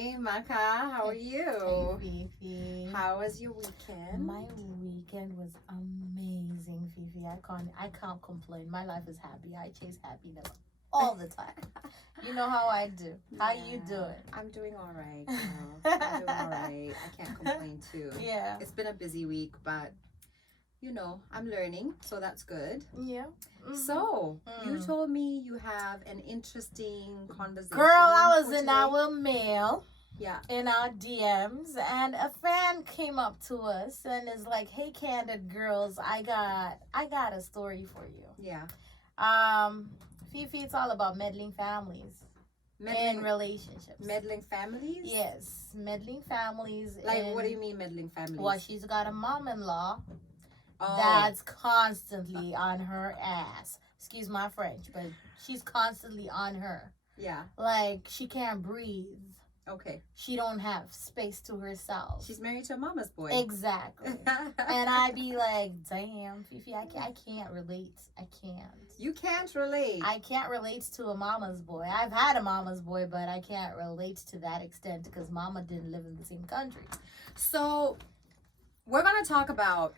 Hey, Maka, how are you? Hey, Fifi. How was your weekend? My weekend was amazing, Fifi. I can't complain. My life is happy. I chase happiness all the time. You know how I do. How you doing? I'm doing all right, girl. I'm doing all right. I can't complain too. Yeah. It's been a busy week, but I'm learning, so that's good. Yeah. Mm-hmm. So, you told me you have an interesting conversation. Girl, I was for in today. our mail. Yeah. In our DMs, and a fan came up to us and is like, "Hey, Candid Girls, I got a story for you." Yeah. Fifi, it's all about meddling families in relationships. Meddling families? Yes, meddling families. Like, what do you mean meddling families? Well, she's got a mom-in-law Oh. that's constantly on her ass. Excuse my French, but she's constantly on her. Yeah. Like, she can't breathe. Okay. She don't have space to herself. She's married to a mama's boy. Exactly. And I'd be like, damn, Fifi, I can't relate. I can't. You can't relate. I can't relate to a mama's boy. I've had a mama's boy, but I can't relate to that extent because mama didn't live in the same country. So, we're going to talk about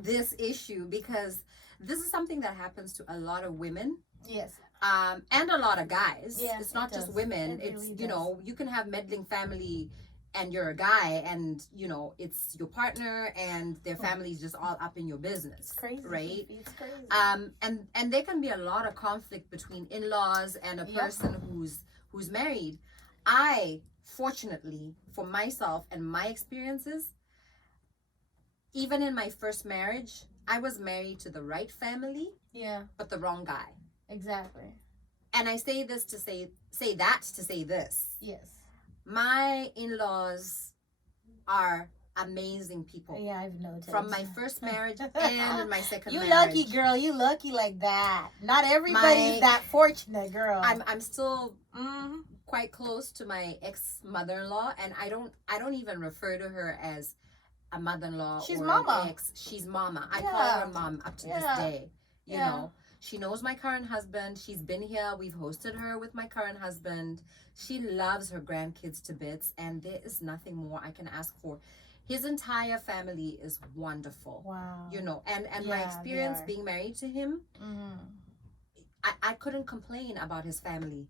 this issue because this is something that happens to a lot of women. Yes. And a lot of guys. Yes, it's not just does. women. It It's, really you can have meddling family and you're a guy and, it's your partner and their family's just all up in your business. It's crazy. Right? It's crazy. And there can be a lot of conflict between in-laws and a person who's married. I, fortunately, for myself and my experiences, even in my first marriage, I was married to the right family, but the wrong guy. Exactly. And I say this to say that to say this. Yes. My in-laws are amazing people. Yeah, I've noticed. From my first marriage and in my second you marriage. You lucky, girl. You lucky like that. Not everybody's that fortunate, girl. I'm still quite close to my ex-mother-in-law, and I don't even refer to her as a mother-in-law. She's or mama. An ex. She's mama. I call her mom up to this day. You know. She knows my current husband. She's been here. We've hosted her with my current husband. She loves her grandkids to bits, and there is nothing more I can ask for. His entire family is wonderful. Wow. And my experience being married to him, I couldn't complain about his family.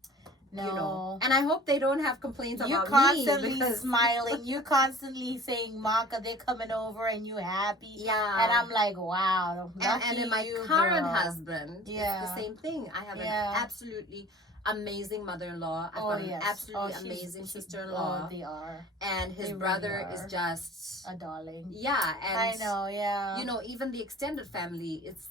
No. And I hope they don't have complaints about me. You're constantly smiling. You're constantly saying, Maka, they're coming over and you're happy. Yeah. And I'm like, wow. And in my current husband, it's the same thing. I have an absolutely amazing mother-in-law. I've got an absolutely amazing sister-in-law. Oh, they are. And his brother is just a darling. Yeah. And I know, yeah. Even the extended family, it's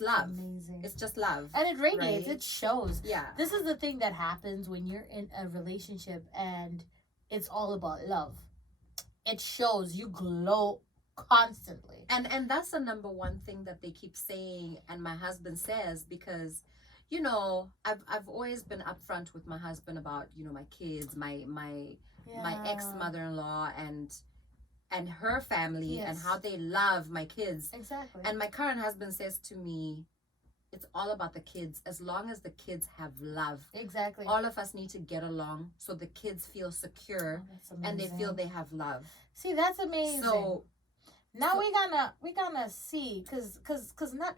love. Amazing. It's just love. And it radiates, it shows. Yeah. This is the thing that happens when you're in a relationship and it's all about love. It shows. You glow constantly. And that's the number one thing that they keep saying and my husband says because I've always been upfront with my husband about, my kids, my ex-mother-in-law and her family and how they love my kids. Exactly. And my current husband says to me, it's all about the kids. As long as the kids have love. Exactly. All of us need to get along so the kids feel secure and they feel they have love. See, that's amazing. So now we're gonna see cause not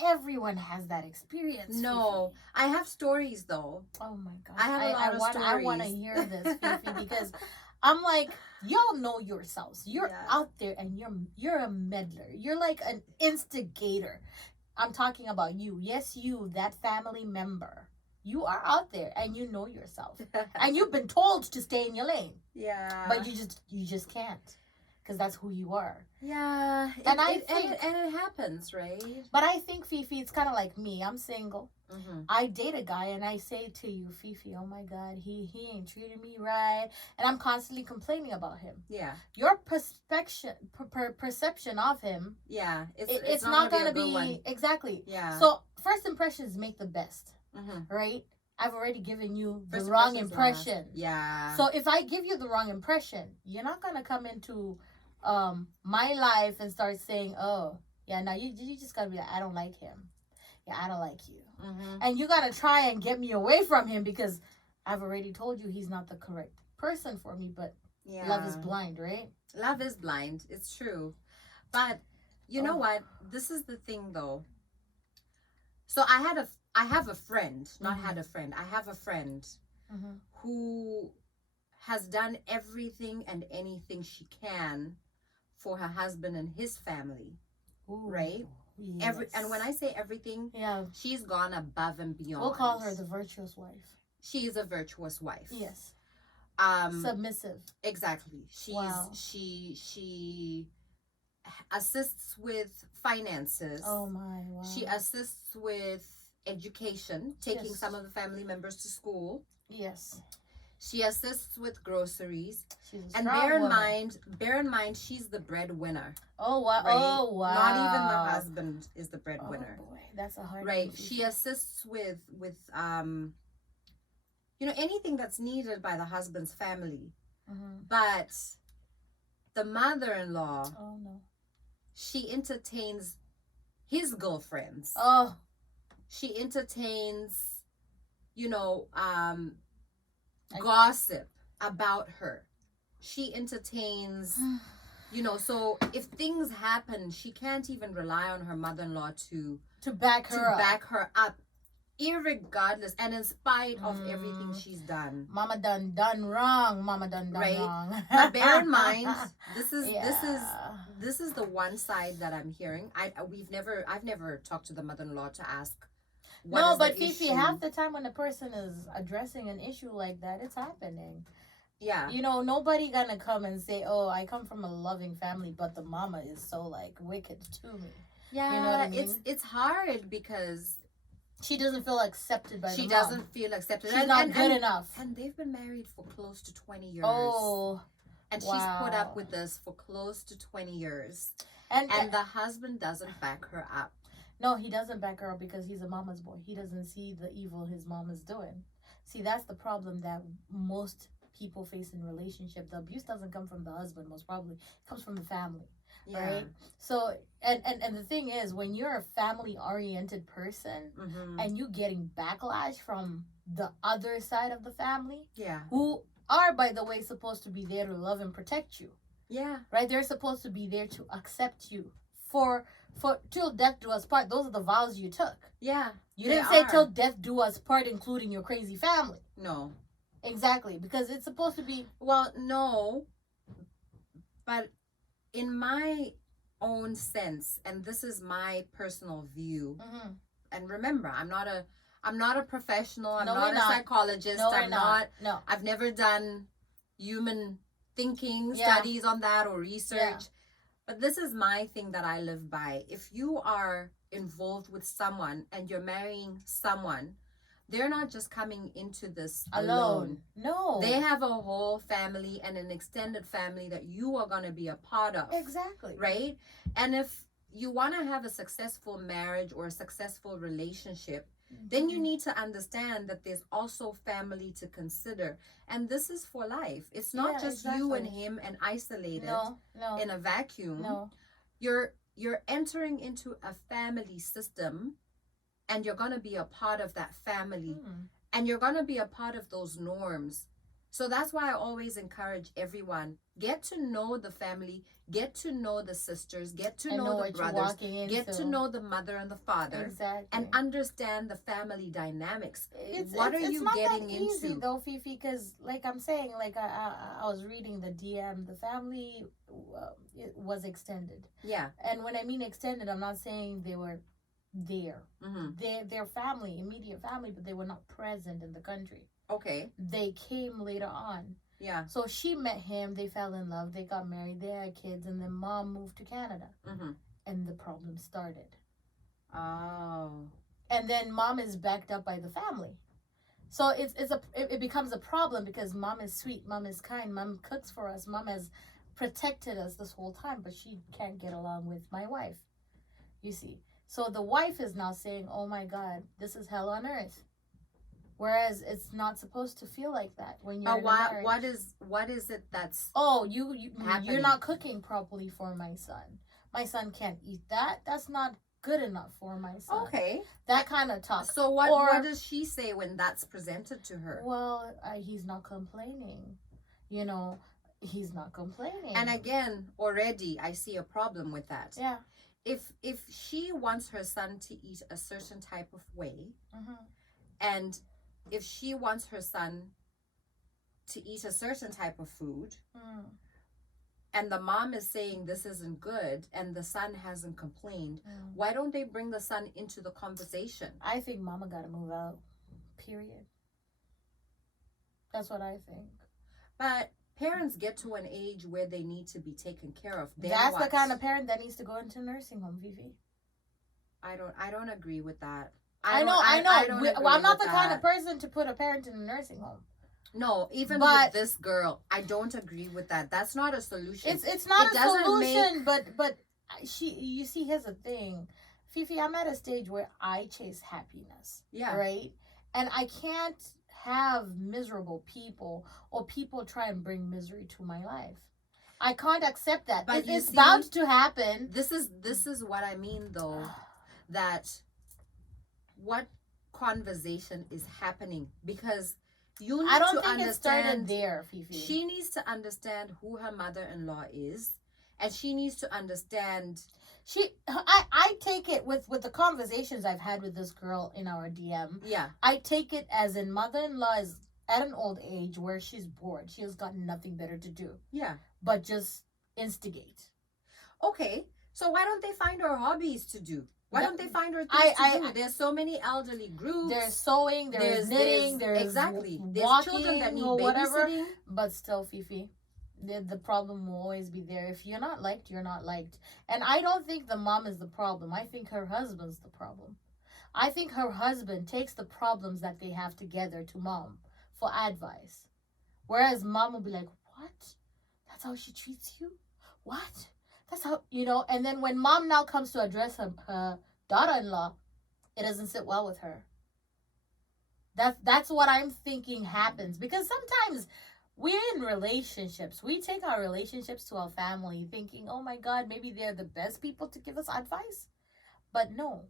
everyone has that experience. No, Fifi. I have stories though. Oh my gosh. I have a lot of stories. I want to hear this, Fifi, because I'm like, y'all know yourselves. You're out there and you're a meddler. You're like an instigator. I'm talking about you. Yes, you, that family member. You are out there and you know yourself. And you've been told to stay in your lane. Yeah. But you just can't. Because that's who you are. Yeah. And it happens, right? But I think, Fifi, it's kind of like me. I'm single. Mm-hmm. I date a guy and I say to you, Fifi, oh my God, he ain't treating me right. And I'm constantly complaining about him. Yeah. Your perception of him. Yeah. It's not going to be exactly. Yeah. So first impressions make the best. Mm-hmm. Right? I've already given you the wrong impression. Yeah. So if I give you the wrong impression, you're not going to come into my life and start saying, oh, yeah, now you just got to be like, I don't like him. Yeah, I don't like you. Mm-hmm. And you got to try and get me away from him because I've already told you he's not the correct person for me, but love is blind, right? Love is blind. It's true. But you know what? This is the thing though. So I have a friend, not had a friend. I have a friend who has done everything and anything she can for her husband and his family. Ooh, right? Yes. And when I say everything, she's gone above and beyond. We'll call her the virtuous wife. She is a virtuous wife. Yes. Submissive. Exactly. She assists with finances. Oh my, wow. She assists with education, taking some of the family members to school. Yes. She assists with groceries. She's a and bear in mind, she's the breadwinner. Oh wow! Right? Oh wow! Not even the husband is the breadwinner. Oh boy, that's a hard. Right. She assists with anything that's needed by the husband's family. But the mother-in-law, oh no, she entertains his girlfriends. Oh, she entertains, gossip about her. She entertains, so if things happen, she can't even rely on her mother-in-law to back her up, irregardless and in spite of everything she's done. Mama done wrong. Mama done wrong. But bear in mind, this is the one side that I'm hearing. I've never talked to the mother-in-law to ask. But Fifi, half the time when a person is addressing an issue like that, it's happening. Yeah. Nobody gonna come and say, "Oh, I come from a loving family, but the mama is so like wicked to me." Yeah, you know what I mean? It's hard because she doesn't feel accepted by the mom. She doesn't feel accepted. She's not good enough. And they've been married for close to 20 years. Oh, and she's put up with this for close to 20 years. And the husband doesn't back her up. No, he doesn't back her up because he's a mama's boy. He doesn't see the evil his mom is doing. See, that's the problem that most people face in relationship. The abuse doesn't come from the husband, most probably. It comes from the family. Yeah. Right? So, and the thing is, when you're a family-oriented person and you getting backlash from the other side of the family, who are, by the way, supposed to be there to love and protect you. Yeah. Right? They're supposed to be there to accept you. For till death do us part. Those are the vows you took. Yeah. You didn't say till death do us part, including your crazy family. No. Exactly. Because it's supposed to be... Well, no. But in my own sense, and this is my personal view, and remember, I'm not a professional, I'm not a psychologist, No. I've never done human thinking studies on that or research. Yeah. But this is my thing that I live by. If you are involved with someone and you're marrying someone, they're not just coming into this alone. No. They have a whole family and an extended family that you are going to be a part of. Exactly. Right? And if you want to have a successful marriage or a successful relationship, then you need to understand that there's also family to consider. And this is for life. It's not just you and him and isolated in a vacuum. No. You're entering into a family system and you're going to be a part of that family. And you're going to be a part of those norms. So that's why I always encourage everyone, get to know the family, get to know the sisters, get to know the brothers, get to know the mother and the father, and understand the family dynamics. What are you getting into? It's not that easy though, Fifi, because like I'm saying, like I was reading the DM, the family it was extended. Yeah. And when I mean extended, I'm not saying they were there. They're family, immediate family, but they were not present in the country. Okay. They came later on. Yeah. So she met him, they fell in love, they got married, they had kids, and then mom moved to Canada. And the problem started. Oh. And then mom is backed up by the family. So it becomes a problem because mom is sweet, mom is kind, mom cooks for us, mom has protected us this whole time, but she can't get along with my wife. You see. So the wife is now saying, oh my God, this is hell on earth. Whereas it's not supposed to feel like that when you're in a marriage. What is it that's you're not cooking properly for my son. My son can't eat that. That's not good enough for my son. Okay. That kind of talk. So what does she say when that's presented to her? Well, he's not complaining. You know, he's not complaining. And again, already I see a problem with that. Yeah. If she wants her son to eat a certain type of way, and if she wants her son to eat a certain type of food, and the mom is saying this isn't good, and the son hasn't complained, why don't they bring the son into the conversation? I think mama gotta move out. Period. That's what I think. But parents get to an age where they need to be taken care of. That's the kind of parent that needs to go into nursing home, Fifi. I don't agree with that. I know. I'm not the kind of person to put a parent in a nursing home. No, even with this girl, I don't agree with that. That's not a solution. It's not a solution, but you see, here's the thing. Fifi, I'm at a stage where I chase happiness. Yeah. Right? And I can't have miserable people or people try and bring misery to my life. I can't accept that. But it's bound to happen. This is what I mean, though, that what conversation is happening, because you need I don't to think understand, it started there, Fifi. She needs to understand who her mother-in-law is, and she needs to understand. I take it with the conversations I've had with this girl in our DM. Yeah. I take it as in mother-in-law is at an old age where she's bored. She has got nothing better to do. Yeah. But just instigate. Okay. So why don't they find her hobbies to do? Why don't they find her things to do? There's so many elderly groups. There's sewing, there's knitting, there's exactly. There's walking, children that need whatever. But still, Fifi, the problem will always be there. If you're not liked, you're not liked. And I don't think the mom is the problem. I think her husband's the problem. I think her husband takes the problems that they have together to mom for advice. Whereas mom will be like, what? That's how she treats you? What? That's how, and then when mom now comes to address her daughter-in-law, it doesn't sit well with her. That's what I'm thinking happens. Because sometimes we're in relationships. We take our relationships to our family thinking, oh my God, maybe they're the best people to give us advice. But no,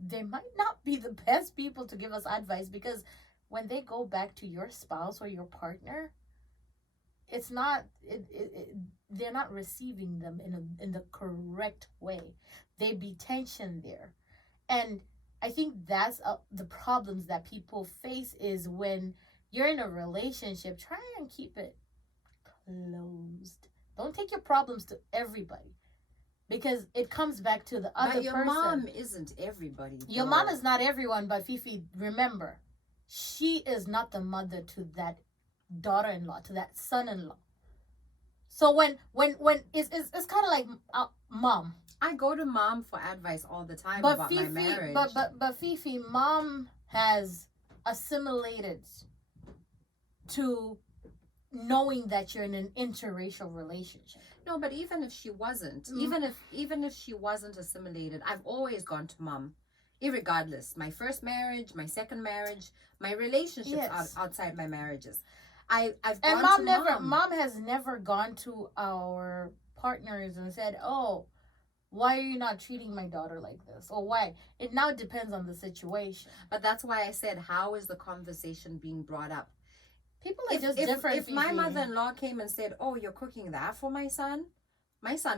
they might not be the best people to give us advice, because when they go back to your spouse or your partner, it's not they're not receiving them in the correct way. They be tension there. And I think that's the problems that people face is when you're in a relationship, try and keep it closed. Don't take your problems to everybody, because it comes back to the other person. But your mom isn't everybody. Though. Your mom is not everyone, but Fifi, remember, she is not the mother to that daughter-in-law, to that son-in-law. So when it's kind of like mom. I go to mom for advice all the time about Fifi, my marriage. But Fifi, mom has assimilated to knowing that you're in an interracial relationship. No, but even if she wasn't, even if she wasn't assimilated, I've always gone to mom, irregardless. My first marriage, my second marriage, my relationships outside my marriages. I've gone mom to never mom has never gone to our partners and said, oh, why are you not treating my daughter like this? Or why? It now depends on the situation. But that's why I said, how is the conversation being brought up? People are just different. If my mother-in-law came and said, oh, you're cooking that for my son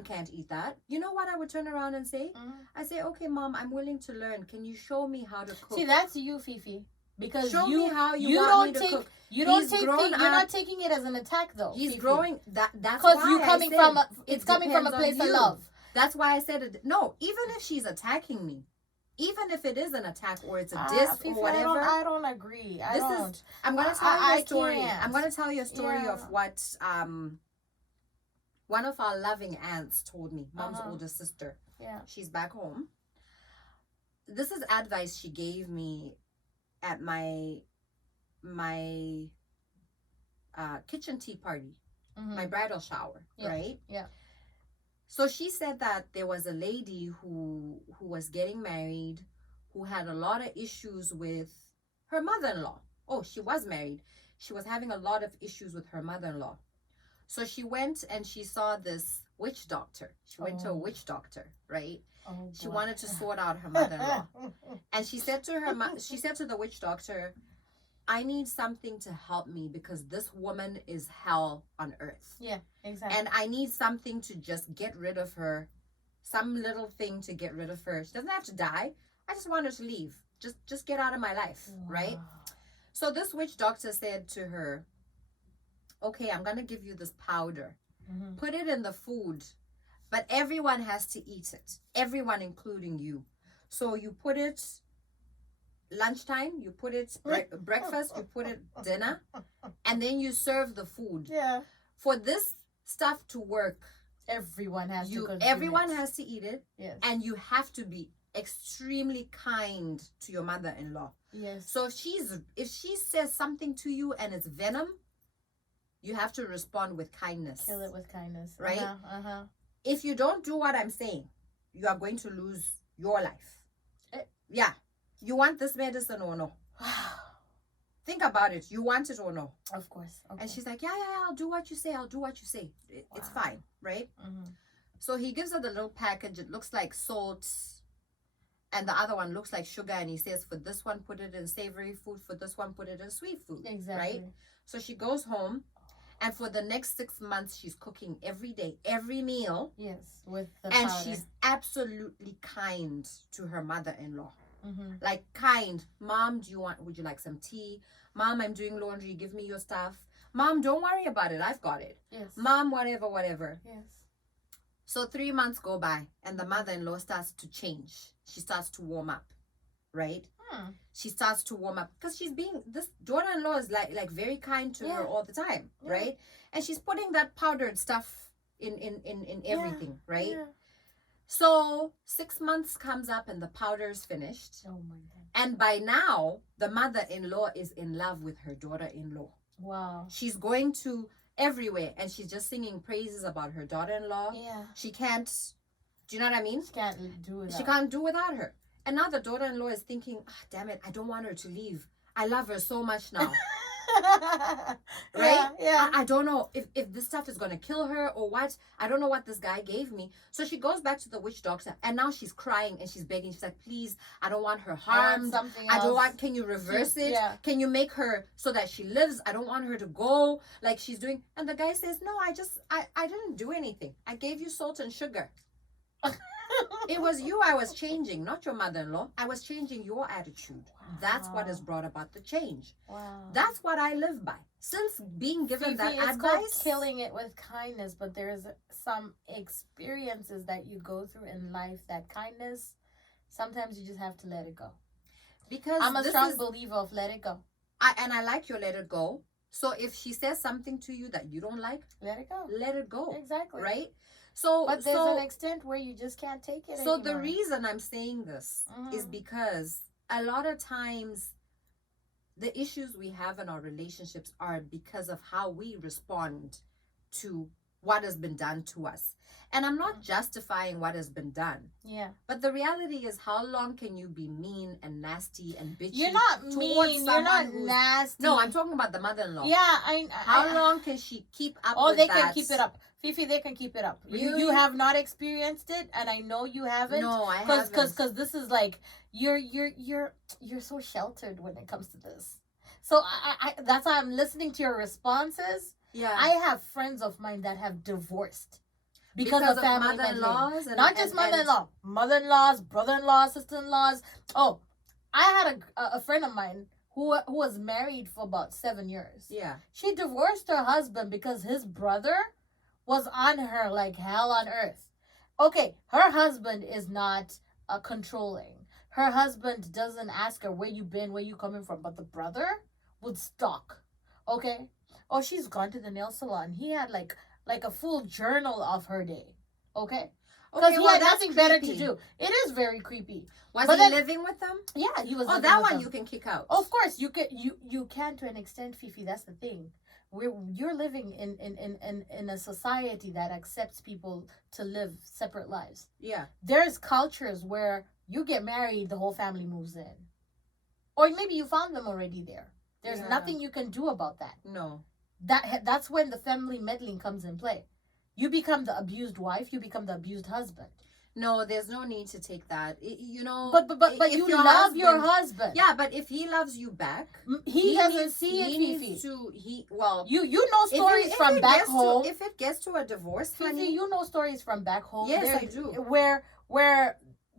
can't eat that. You know what I would turn around and say? I say, okay, mom, I'm willing to learn. Can you show me how to cook? See, that's you, Fifi. Because show me how you want me to cook. You're not taking it as an attack, though. He's Fifi. growing. That's because you're coming it's coming from a place of love. That's why I said it. No, even if she's attacking me, even if it is an attack or it's a diss Fifi, or whatever, I don't agree. I'm going to tell you a story. I'm going to tell you a story of what one of our loving aunts told me. Mom's older sister. Yeah, she's back home. This is advice she gave me at my kitchen tea party, my bridal shower, right? Yeah. So she said that there was a lady who was getting married, who had a lot of issues with her mother-in-law. Oh, she was married. She was having a lot of issues with her mother-in-law. So she went and she saw this witch doctor. She went to a witch doctor, right? Oh, she wanted to sort out her mother-in-law. And she said to the witch doctor, I need something to help me because this woman is hell on earth. Yeah, exactly. And I need something to just get rid of her. Some little thing to get rid of her. She doesn't have to die. I just want her to leave. Just get out of my life, right? So this witch doctor said to her, okay, I'm going to give you this powder. Mm-hmm. Put it in the food, but everyone has to eat it. Everyone, including you. So you put it lunchtime, you put it breakfast, you put it dinner, and then you serve the food. Yeah. For this stuff to work, everyone has to eat it. Yes. And you have to be extremely kind to your mother-in-law. Yes. So if she says something to you and it's venom, you have to respond with kindness. Kill it with kindness. Right? If you don't do what I'm saying, you are going to lose your life. Yeah. You want this medicine or no? Think about it. You want it or no? Of course. Okay. And she's like, yeah, I'll do what you say. I'll do what you say. It's fine, right? Mm-hmm. So he gives her the little package. It looks like salt. And the other one looks like sugar. And he says, for this one, put it in savory food. For this one, put it in sweet food. Exactly. Right? So she goes home. And for the next 6 months, she's cooking every day, every meal. Yes, with the and powder. She's absolutely kind to her mother-in-law. Mm-hmm. Like kind. Mom, would you like some tea? Mom, I'm doing laundry. Give me your stuff. Mom, don't worry about it. I've got it. Yes. Mom, whatever. Yes. So 3 months go by and the mother-in-law starts to change. She starts to warm up, right? She starts to warm up because this daughter-in-law is like very kind to her all the time, right? And she's putting that powdered stuff in everything, right? Yeah. So 6 months comes up and the powder is finished. Oh my God. And by now, the mother-in-law is in love with her daughter-in-law. Wow. She's going to everywhere and she's just singing praises about her daughter-in-law. Yeah. She can't, do you know what I mean? She can't do without. She can't do without her. And now the daughter-in-law is thinking, damn it, I don't want her to leave. I love her so much now. Right? Yeah. I don't know if this stuff is going to kill her or what. I don't know what this guy gave me. So she goes back to the witch doctor and now she's crying and she's begging. She's like, please, I don't want her harmed. I don't want, can you reverse it? Yeah. Can you make her so that she lives? I don't want her to go like she's doing. And the guy says, no, I didn't do anything. I gave you salt and sugar. It was you I was changing, not your mother-in-law. I was changing your attitude. Wow. That's what has brought about the change. Wow. That's what I live by. Since being given that advice. It's called killing it with kindness, but there's some experiences that you go through in life that kindness, sometimes you just have to let it go. Because I'm a strong believer of let it go. I like your let it go. So if she says something to you that you don't like, let it go. Let it go. Exactly. Right? But there's an extent where you just can't take it So anymore. the reason I'm saying this is because a lot of times the issues we have in our relationships are because of how we respond to what has been done to us. And I'm not justifying what has been done. Yeah. But the reality is, how long can you be mean and nasty and bitchy? You're not mean. You're not nasty. No, I'm talking about the mother-in-law. Yeah, how long can she keep up with that? Oh, they can keep it up. Fifi, they can keep it up. Really? You have not experienced it, and I know you haven't. No, I haven't. Because this is like, you're so sheltered when it comes to this. So I that's why I'm listening to your responses. Yeah. I have friends of mine that have divorced because of family mother-in-laws not just mother-in-law, mother-in-laws, brother-in-laws, sister-in-laws. Oh, I had a friend of mine who was married for about 7 years. Yeah. She divorced her husband because his brother was on her like hell on earth. Okay, her husband is not controlling. Her husband doesn't ask her where you been, where you coming from, but the brother would stalk. Okay? Oh, she's gone to the nail salon. He had like a full journal of her day. Okay? Because he had nothing better to do. It is very creepy. Was he living with them? Yeah, he was. Oh, that one you can kick out. Of course, you can to an extent, Fifi. That's the thing. You're living in a society that accepts people to live separate lives. Yeah. There's cultures where you get married, the whole family moves in. Or maybe you found them already there. There's nothing you can do about that. No. That's when the family meddling comes in play. You become the abused wife. You become the abused husband. No, there's no need to take that. But you love your husband. Yeah, but if he loves you back, he doesn't see it, Fifi. You know stories from back home. If it gets to a divorce, Fifi, honey, you know stories from back home. Yes, I do. Where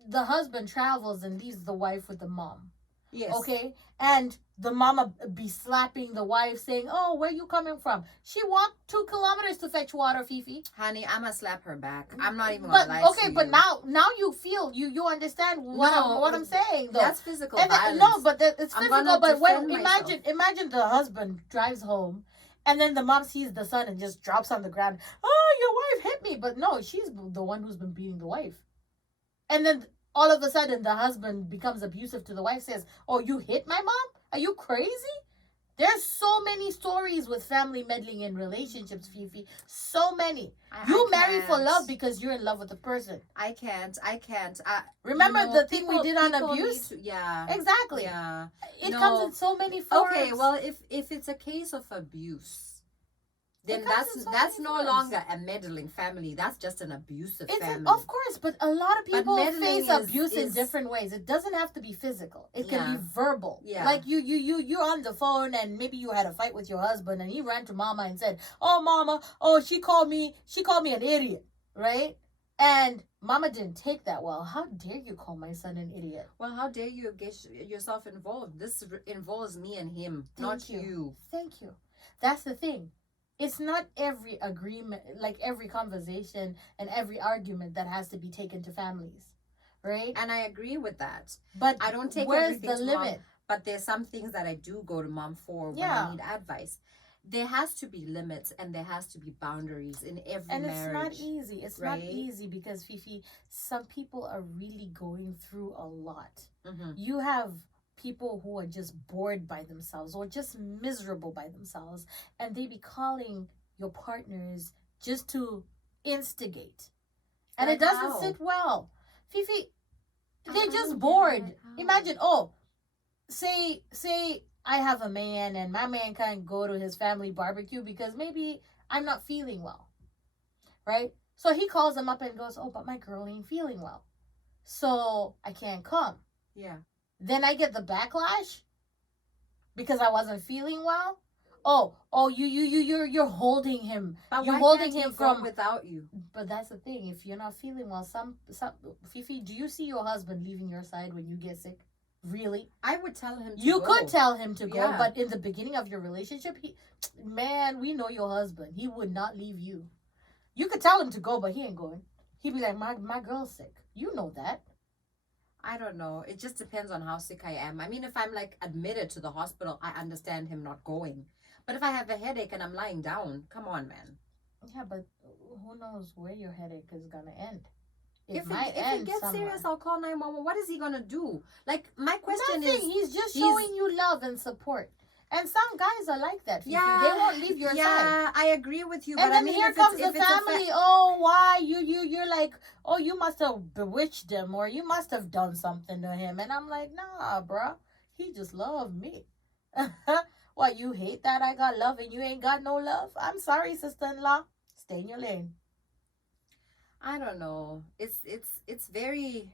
the husband travels and leaves the wife with the mom. Yes. Okay? And the mama be slapping the wife saying, oh, where you coming from? She walked 2 kilometers to fetch water, Fifi. Honey, I'm going to slap her back. I'm not even going to lie to you. Okay, but now you feel, you understand what I'm saying, though. That's physical violence. No, but it's physical. But imagine the husband drives home and then the mom sees the son and just drops on the ground. Oh, your wife hit me. But no, she's the one who's been beating the wife. And then all of a sudden, the husband becomes abusive to the wife, says, oh, you hit my mom? Are you crazy? There's so many stories with family meddling in relationships, Fifi. So many. You marry for love because you're in love with the person. I can't. Remember the thing we did on abuse? Yeah. Exactly. Yeah. It comes in so many forms. Okay, well, if it's a case of abuse, then that's no longer a meddling family. That's just an abusive family. Of course, but a lot of people face abuse in different ways. It doesn't have to be physical. It can be verbal. Yeah. Like you're on the phone and maybe you had a fight with your husband and he ran to mama and said, "Oh, mama, she called me an idiot," right? And mama didn't take that well. How dare you call my son an idiot? Well, how dare you get yourself involved? This involves me and him, not you. Thank you. That's the thing. It's not every agreement, like every conversation and every argument that has to be taken to families, right? And I agree with that. But I don't take everything to mom. But there's some things that I do go to mom for when I need advice. There has to be limits and there has to be boundaries in every marriage. And it's not easy. It's not easy because, Fifi, some people are really going through a lot. Mm-hmm. You have people who are just bored by themselves or just miserable by themselves, and they be calling your partners just to instigate. And it doesn't sit well. Fifi, they're just bored. Imagine, say I have a man and my man can't go to his family barbecue because maybe I'm not feeling well. Right? So he calls them up and goes, "Oh, but my girl ain't feeling well, so I can't come." Yeah. Then I get the backlash because I wasn't feeling well. You're holding him. But you're holding him from without you. But that's the thing. If you're not feeling well, some Fifi, do you see your husband leaving your side when you get sick? Really? I would tell him to go. You could tell him to go, but in the beginning of your relationship, we know your husband. He would not leave you. You could tell him to go, but he ain't going. He'd be like, my girl's sick. You know that. I don't know. It just depends on how sick I am. I mean, if I'm like admitted to the hospital, I understand him not going. But if I have a headache and I'm lying down, come on, man. Yeah, but who knows where your headache is going to end. If it gets serious, I'll call 911. What is he going to do? Like, my question is... He's just showing you love and support. And some guys are like that. Fifi. Yeah, they won't leave your side. Yeah, I agree with you. And then here comes the family. Why you're like, you must have bewitched him or you must have done something to him. And I'm like, nah, bro, he just loved me. What, you hate that I got love and you ain't got no love? I'm sorry, sister-in-law. Stay in your lane. I don't know. It's very.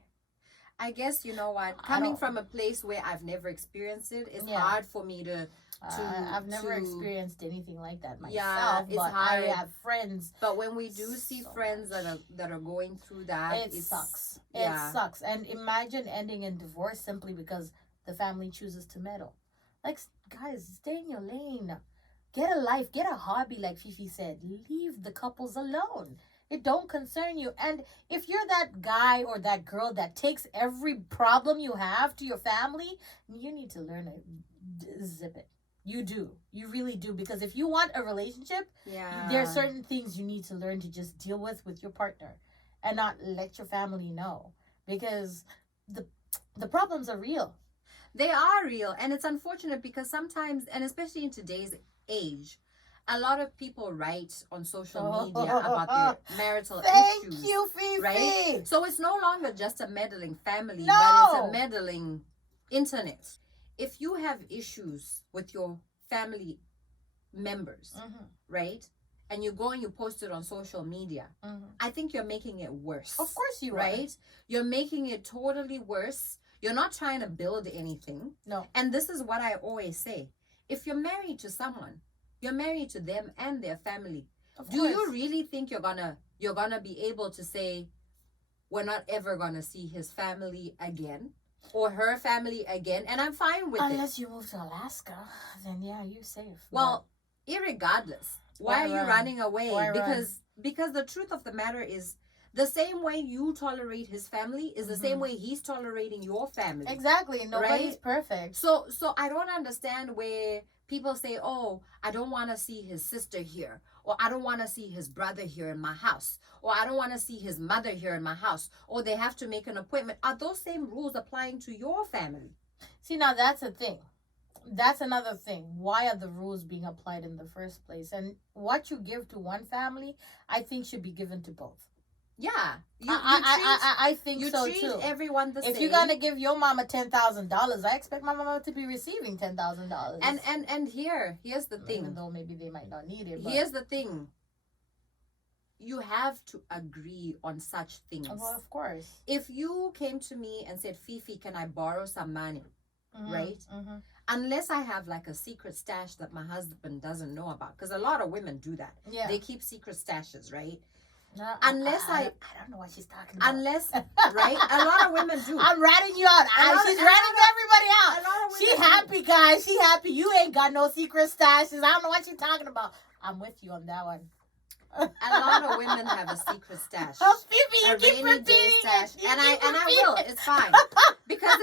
I guess, you know what, coming from a place where I've never experienced it, it's hard for me to I've never experienced anything like that myself. It's hard. I have friends. But when we do see friends that are going through that, it sucks. It sucks. And imagine ending in divorce simply because the family chooses to meddle. Like, guys, stay in your lane. Get a life. Get a hobby, like Fifi said. Leave the couples alone. It don't concern you. And if you're that guy or that girl that takes every problem you have to your family, you need to learn to zip it. You do. You really do. Because if you want a relationship, there are certain things you need to learn to just deal with your partner and not let your family know. Because the problems are real. They are real. And it's unfortunate because sometimes, and especially in today's age, a lot of people write on social media about their marital issues. Thank you, Fifi. Right? So it's no longer just a meddling family, but it's a meddling internet. If you have issues with your family members, right? and you go and you post it on social media, I think you're making it worse. Of course you right? You're making it totally worse. You're not trying to build anything. No. And this is what I always say. If you're married to someone, you're married to them and their family. Do you really think you're gonna be able to say, we're not ever gonna see his family again or her family again? And I'm fine with it. Unless you move to Alaska, then yeah, you're safe. Well, irregardless, why are you running away? Because the truth of the matter is, the same way you tolerate his family is the same way he's tolerating your family. Exactly. Nobody's perfect. So I don't understand where people say, oh, I don't want to see his sister here, or I don't want to see his brother here in my house, or I don't want to see his mother here in my house, or they have to make an appointment. Are those same rules applying to your family? See, now that's a thing. That's another thing. Why are the rules being applied in the first place? And what you give to one family, I think should be given to both. Yeah, I think so too. You treat everyone the same. If you're gonna give your mama $10,000, I expect my mama to be receiving $10,000. And here's the thing. Even though maybe they might not need it. But... Here's the thing. You have to agree on such things. Well, of course. If you came to me and said, Fifi, can I borrow some money? Right? Unless I have like a secret stash that my husband doesn't know about, because a lot of women do that. Yeah. They keep secret stashes, right? No, unless I don't know what she's talking about. Unless, right? A lot of women do. I'm ratting you out. She's ratting everybody out. She happy, guys. She happy. You ain't got no secret stashes. I don't know what you're talking about. I'm with you on that one. A lot of women have a secret stash. Oh, Fifi, you a keep rainy day stash. And I will. It's fine. Because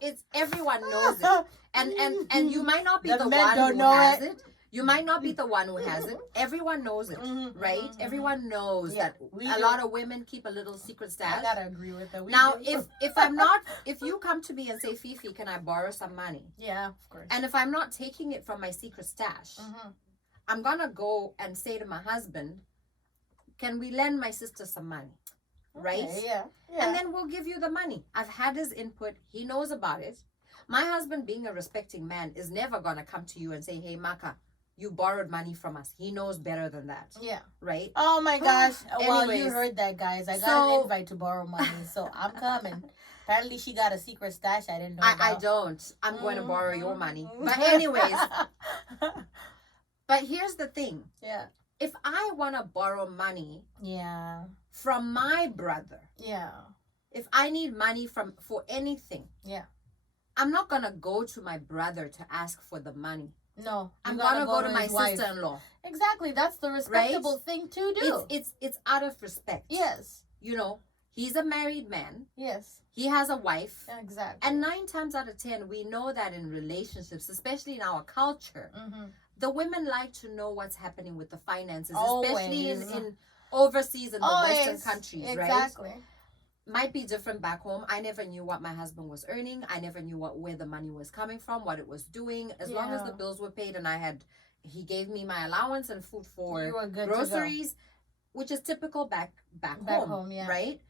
it's everyone knows it. And you might not be the one who has it. You might not be the one who has it. Everyone knows it, right? Everyone knows that a lot of women keep a little secret stash. I gotta agree with that. Now, if you come to me and say, Fifi, can I borrow some money? Yeah, of course. And if I'm not taking it from my secret stash, I'm gonna go and say to my husband, can we lend my sister some money? Right? Okay, yeah. And then we'll give you the money. I've had his input. He knows about it. My husband, being a respecting man, is never gonna come to you and say, hey, Maka, you borrowed money from us. He knows better than that. Yeah. Right? Oh my gosh. Well, you heard that, guys. I got an invite to borrow money, so I'm coming. Apparently, she got a secret stash I didn't know about. I don't. I'm going to borrow your money. But anyways. But here's the thing. Yeah. If I want to borrow money. Yeah. From my brother. Yeah. If I need money for anything. Yeah. I'm not going to go to my brother to ask for the money. No, I'm gonna go to my sister-in-law. Exactly, that's the respectable thing to do. It's out of respect. Yes, you know, he's a married man. Yes, he has a wife. Exactly. And 9 times out of 10, we know that in relationships, especially in our culture, the women like to know what's happening with the finances, especially in overseas in the Western countries, right? Exactly. Might be different back home. I never knew what my husband was earning. I never knew where the money was coming from, what it was doing. As long as the bills were paid and he gave me my allowance and food for groceries, which is typical back home, right?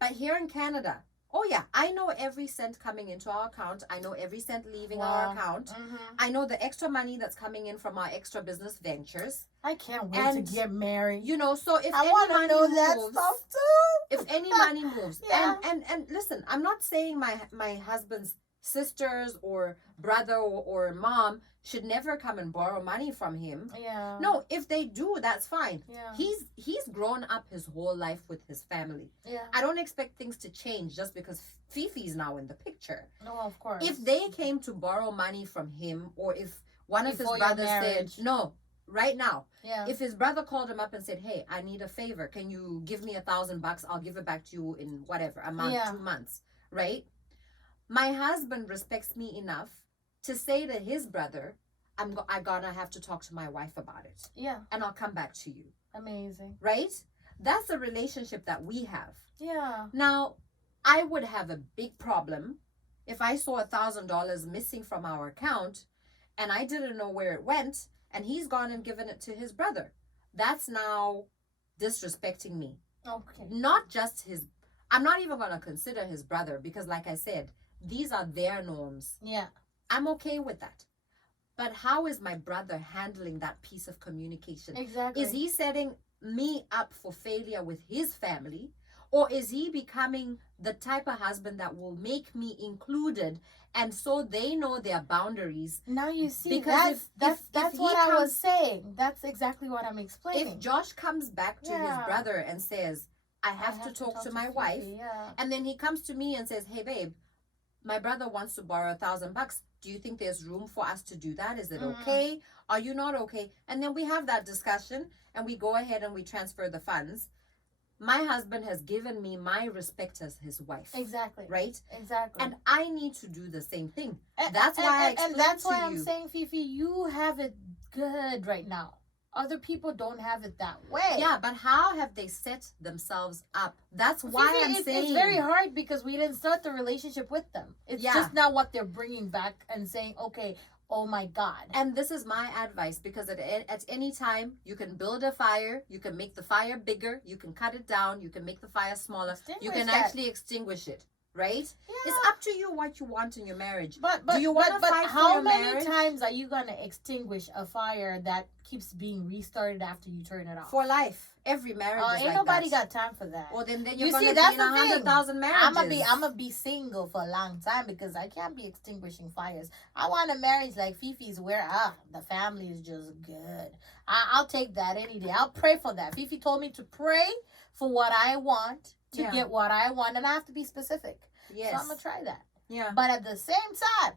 But here in Canada, oh yeah, I know every cent coming into our account. I know every cent leaving our account. I know the extra money that's coming in from our extra business ventures. I can't wait to get married. You know, so if I any money know moves, that stuff too. If any money moves, and listen, I'm not saying my husband's sisters or brother or mom should never come and borrow money from him. Yeah. No, if they do, that's fine. Yeah. He's grown up his whole life with his family. Yeah. I don't expect things to change just because Fifi's now in the picture. No, of course. If they came to borrow money from him, or if one of his brothers said, no, right now, if his brother called him up and said, hey, I need a favor, can you give me $1,000? I'll give it back to you in whatever, a month, 2 months, right? My husband respects me enough to say to his brother, I'm gonna have to talk to my wife about it. Yeah. And I'll come back to you. Amazing. Right? That's the relationship that we have. Yeah. Now, I would have a big problem if I saw $1,000 missing from our account and I didn't know where it went and he's gone and given it to his brother. That's now disrespecting me. Okay. Not just I'm not even gonna consider his brother because like I said, these are their norms. Yeah. I'm okay with that. but how is my brother handling that piece of communication? Exactly. Is he setting me up for failure with his family? Or is he becoming the type of husband that will make me included, and so they know their boundaries? Now you see, because that's if what I was saying. That's exactly what I'm explaining. If Josh comes back to his brother and says, I have to talk to my wife, and then he comes to me and says, hey babe, my brother wants to borrow $1,000. Do you think there's room for us to do that? Is it okay? Are you not okay? And then we have that discussion and we go ahead and we transfer the funds. My husband has given me my respect as his wife. Exactly. Right? Exactly. And I need to do the same thing. That's why I explained to you. And that's why I'm saying, Fifi, you have it good right now. Other people don't have it that way. Yeah, but how have they set themselves up? That's why I'm saying. It's very hard because we didn't start the relationship with them. It's just now what they're bringing back and saying, okay, oh my God. And this is my advice, because at any time, you can build a fire, you can make the fire bigger, you can cut it down, you can make the fire smaller, you can actually extinguish it. Right? Yeah. It's up to you what you want in your marriage. But do you want to fight for how your many marriage? times are you going to extinguish a fire that keeps being restarted after you turn it off? For life. Every marriage is ain't like nobody that. got time for that. Well, then you're going to be in 100,000 marriages. I'm going to be single for a long time because I can't be extinguishing fires. I want a marriage like Fifi's where the family is just good. I'll take that any day. I'll pray for that. Fifi told me to pray for what I want to get what I want, and I have to be specific. Yes. So I'm going to try that. Yeah. But at the same time,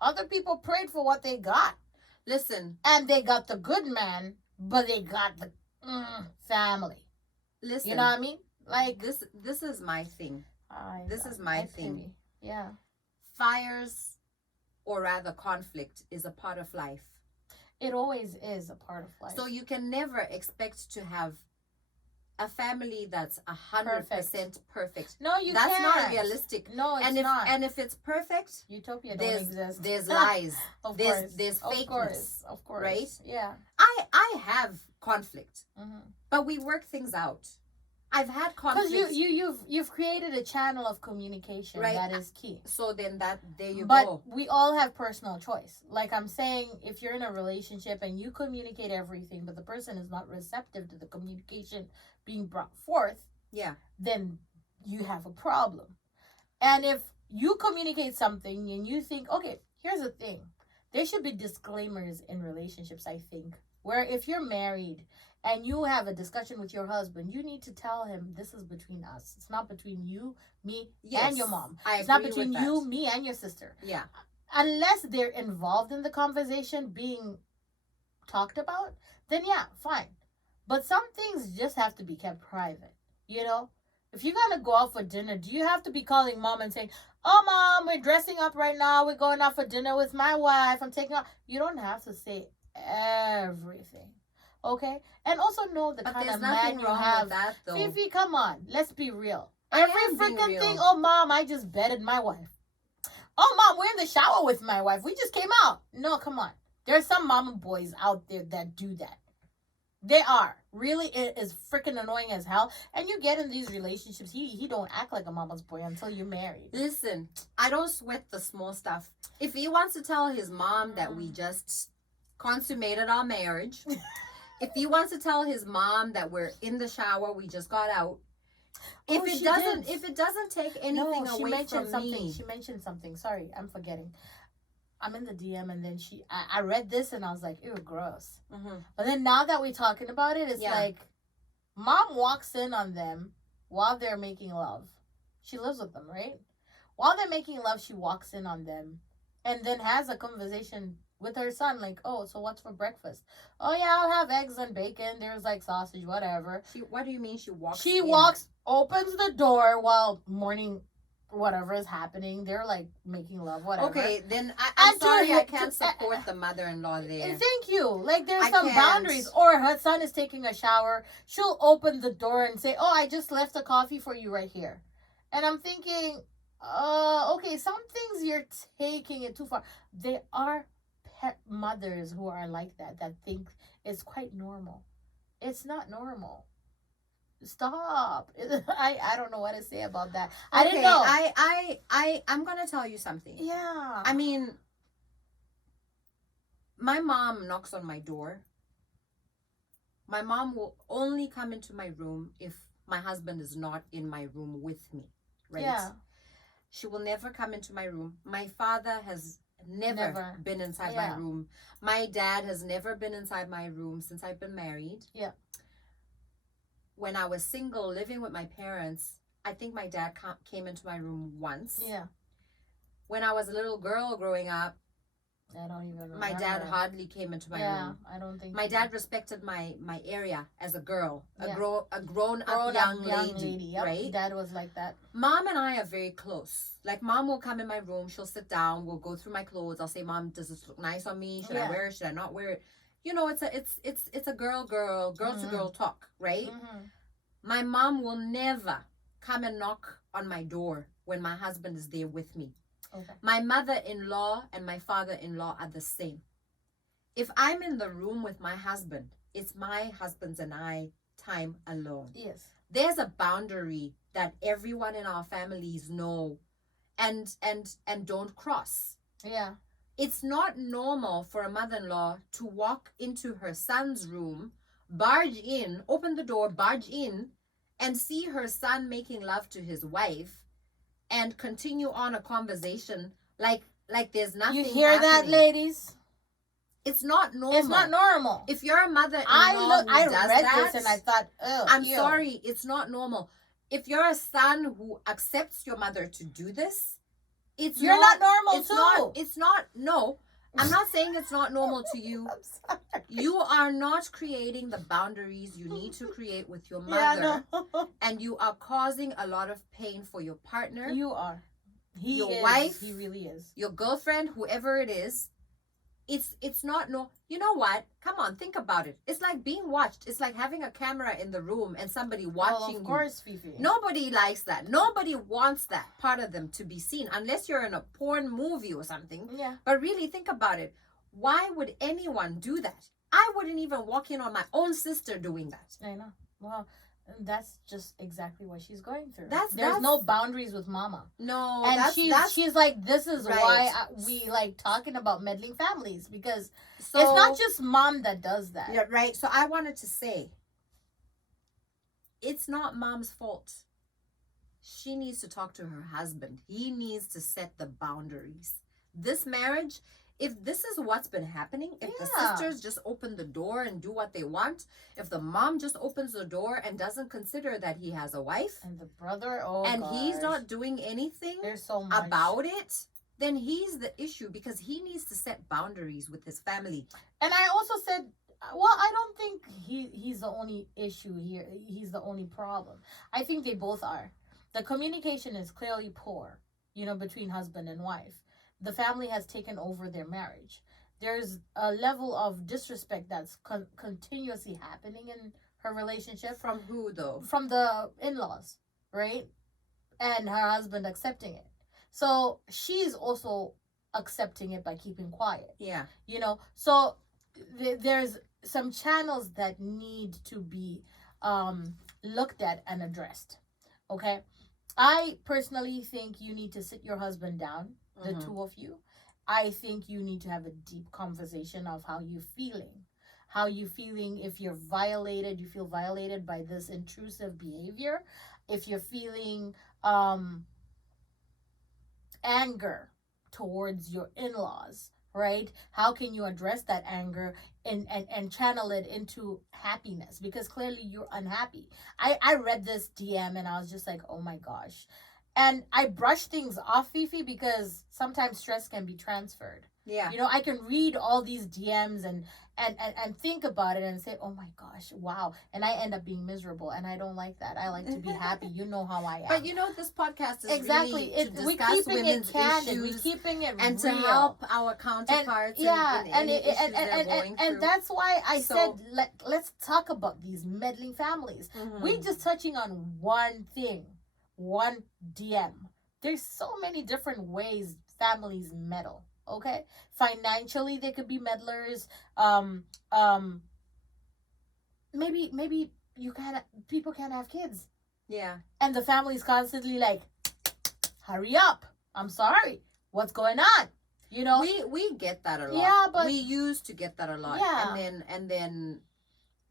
other people prayed for what they got. Listen. And they got the good man, but they got the family. Listen. You know what I mean? Like this is my thing. This is my thing. Yeah. Fires, or rather conflict, is a part of life. It always is a part of life. So you can never expect to have a family that's 100% perfect. No, you can't. That's not realistic. No, it's not. And if it's perfect, utopia don't exist. There's lies. Of course. There's fakeness. Of course. Right? Yeah. I have conflict, but we work things out. I've had conflict. Because you've created a channel of communication that is key. So then there you go. But we all have personal choice. Like I'm saying, if you're in a relationship and you communicate everything, but the person is not receptive to the communication being brought forth, then you have a problem. And if you communicate something and you think, okay, here's the thing. There should be disclaimers in relationships, I think, where if you're married and you have a discussion with your husband, you need to tell him this is between us. It's not between you, me, and your mom. It's not between you, me, and your sister. Yeah. Unless they're involved in the conversation being talked about, then yeah, fine. But some things just have to be kept private, you know? If you're going to go out for dinner, do you have to be calling mom and saying, oh, mom, we're dressing up right now. We're going out for dinner with my wife. I'm taking out. You don't have to say everything. Okay? And also know the kind of man you have. With that, though. Fifi, come on. Let's be real. Every freaking thing, oh, mom, I just bedded my wife. Oh, mom, we're in the shower with my wife. We just came out. No, come on. There's some mama boys out there that do that. They are. Really, it is freaking annoying as hell. And you get in these relationships, he don't act like a mama's boy until you're married. Listen, I don't sweat the small stuff. If he wants to tell his mom that we just consummated our marriage, if he wants to tell his mom that we're in the shower, we just got out. If it doesn't take anything away from me. She mentioned something. Sorry, I'm forgetting. I'm in the DM and then I read this and I was like, ew, gross. But then now that we're talking about it, it's like, mom walks in on them while they're making love. She lives with them, right? While they're making love, she walks in on them and then has a conversation with her son, like, oh, so what's for breakfast? Oh, yeah, I'll have eggs and bacon. There's like sausage, whatever. What do you mean she walks in? She walks, opens the door while morning whatever is happening. They're like making love, whatever. Okay, then I'm sorry, I can't support the mother-in-law there. Thank you. Like there's some boundaries. Or her son is taking a shower. She'll open the door and say, oh, I just left a coffee for you right here. And I'm thinking, okay, some things you're taking it too far. There are pet mothers who are like that think it's quite normal. It's not normal. Stop. I don't know what to say about that. I didn't know. I'm gonna tell you something. Yeah. I mean, my mom knocks on my door, my mom will only come into my room if my husband is not in my room with me, right? Yeah. She will never come into my room. My father has never been inside my room. My dad has never been inside my room since I've been married. Yeah. When I was single, living with my parents, I think my dad came into my room once. Yeah. When I was a little girl growing up, I don't even remember. my dad hardly came into my room. I don't think my dad respected my area as a girl, a grown up young lady, yep. right? Dad was like that. Mom and I are very close. Like, mom will come in my room, she'll sit down, we'll go through my clothes. I'll say, Mom, does this look nice on me? Should I wear it? Should I not wear it? You know, it's a girl to girl talk, right? Mm-hmm. My mom will never come and knock on my door when my husband is there with me. Okay. My mother-in-law and my father-in-law are the same. If I'm in the room with my husband, it's my husband's and I time alone. Yes. There's a boundary that everyone in our families know and don't cross. Yeah. It's not normal for a mother-in-law to walk into her son's room, barge in, open the door, barge in, and see her son making love to his wife and continue on a conversation like there's nothing. You hear happening. that, ladies? It's not normal. It's not normal. If you're a mother-in-law I read that, this and I thought, oh, I'm sorry, it's not normal. If you're a son who accepts your mother to do this, you're not normal too. No. I'm not saying it's not normal to you. I'm sorry. You are not creating the boundaries you need to create with your mother. Yeah, no. And you are causing a lot of pain for your partner. You are. Your wife. He really is. Your girlfriend, whoever it is. It's not no. You know what? Come on, think about it. It's like being watched. It's like having a camera in the room and somebody watching Of course, you. Fifi. Nobody likes that. Nobody wants that part of them to be seen unless you're in a porn movie or something. Yeah. But really think about it. Why would anyone do that? I wouldn't even walk in on my own sister doing that. I know. Well, that's just exactly what she's going through. There's no boundaries with mama. No, and she's like, this is right. why we like talking about meddling families, because it's not just mom that does that. Yeah, right. So I wanted to say, it's not mom's fault. She needs to talk to her husband. He needs to set the boundaries. This marriage, if this is what's been happening, if the sisters just open the door and do what they want, if the mom just opens the door and doesn't consider that he has a wife, and the brother, he's not doing anything about it, then he's the issue, because he needs to set boundaries with his family. And I also said, well, I don't think he's the only issue here. He's the only problem. I think they both are. The communication is clearly poor, between husband and wife. The family has taken over their marriage. There's a level of disrespect that's continuously happening in her relationship. From who, though? From the in-laws, right? And her husband accepting it. So she's also accepting it by keeping quiet. Yeah. So there's some channels that need to be looked at and addressed. Okay? I personally think you need to sit your husband down. The two of you. I think you need to have a deep conversation of how you're feeling. How you feeling if you feel violated by this intrusive behavior. If you're feeling anger towards your in-laws, right? How can you address that anger and channel it into happiness? Because clearly you're unhappy. I read this DM and I was just like, oh my gosh. And I brush things off, Fifi, because sometimes stress can be transferred. Yeah. I can read all these DMs and think about it and say, oh my gosh, wow. And I end up being miserable. And I don't like that. I like to be happy. You know how I am. But this podcast is really to discuss women's issues. We're keeping it and real. to help our counterparts and that's why I said, let's talk about these meddling families. Mm-hmm. We're just touching on one thing. One DM. There's so many different ways families meddle. Okay, financially they could be meddlers. Maybe people can't have kids. Yeah. And the family's constantly like, hurry up. I'm sorry. What's going on? You know, we get that a lot. Yeah, but we used to get that a lot. Yeah. And then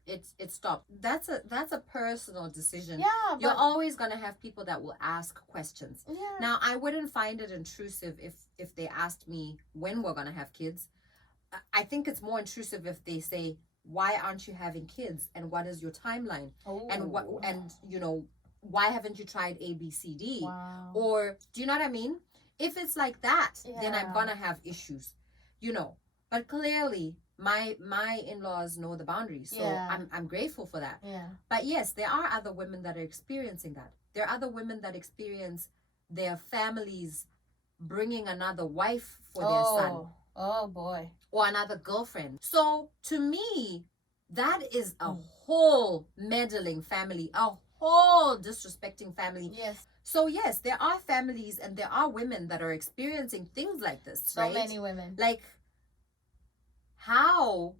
it stopped. That's a personal decision. Yeah, you're always gonna have people that will ask questions. Yeah. Now, I wouldn't find it intrusive if they asked me when we're gonna have kids. I think it's more intrusive if they say, why aren't you having kids, and what is your timeline? And what, and why haven't you tried A, B, C, D? Wow. Or do you know what I mean? If it's like that, then I'm gonna have issues, but clearly my in-laws know the boundaries, so I'm grateful for that. But yes, there are other women that are experiencing that. There are other women that experience their families bringing another wife for their son. Oh boy. Or another girlfriend. So to me, that is a whole meddling family, a whole disrespecting family. Yes. So yes, there are families and there are women that are experiencing things like this. So right? many women. Like, how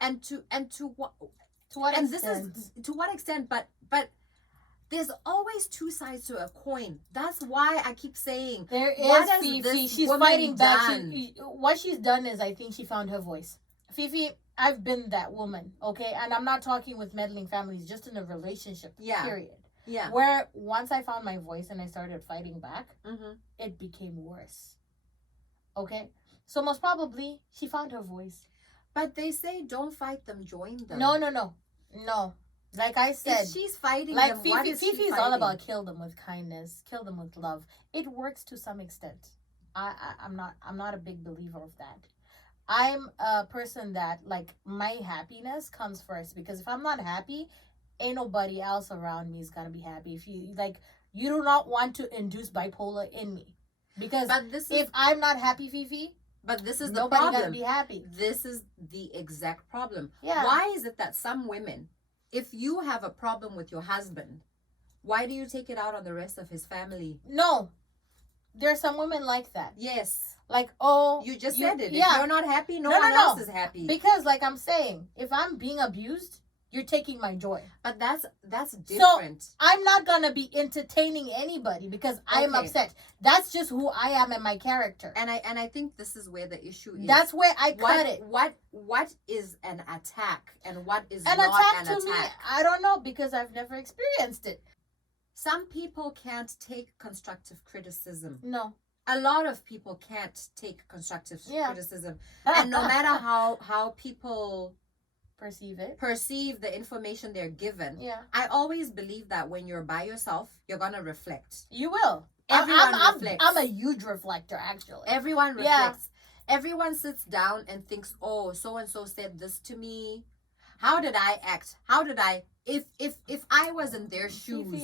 and to what extent? This is to what extent, but there's always two sides to a coin. That's why I keep saying there is Fifi. She's fighting back. What she's done is, I think she found her voice. Fifi, I've been that woman, okay? And I'm not talking with meddling families, just in a relationship, period. Yeah. Where once I found my voice and I started fighting back, it became worse. Okay? So most probably, she found her voice. But they say don't fight them, join them. No. Like I said, if she's fighting like them, Fifi is all about kill them with kindness, kill them with love. It works to some extent. I'm not a big believer of that. I'm a person that, like, my happiness comes first, because if I'm not happy, ain't nobody else around me is gonna be happy. If you you do not want to induce bipolar in me, because if I'm not happy, Fifi. But this is the nobody problem. Gonna be happy. This is the exact problem. Yeah. Why is it that some women, if you have a problem with your husband, why do you take it out on the rest of his family? No. There are some women like that. Yes. Like, you just said it. Yeah. If you're not happy, no one else is happy. Because, like I'm saying, if I'm being abused, you're taking my joy. But that's different. So I'm not gonna be entertaining anybody because I'm upset. That's just who I am and my character. And I think this is where the issue is. That's where I cut it. What is an attack and what is an not attack an to attack? Me, I don't know, because I've never experienced it. Some people can't take constructive criticism. No. A lot of people can't take constructive criticism. And no matter how people perceive the information they're given. Yeah. I always believe that when you're by yourself, you're gonna reflect. You will. Everyone reflects. I'm a huge reflector, actually. Everyone reflects. Yeah. Everyone sits down and thinks, oh, so and so said this to me. How did I act? How did I? If I was in their shoes,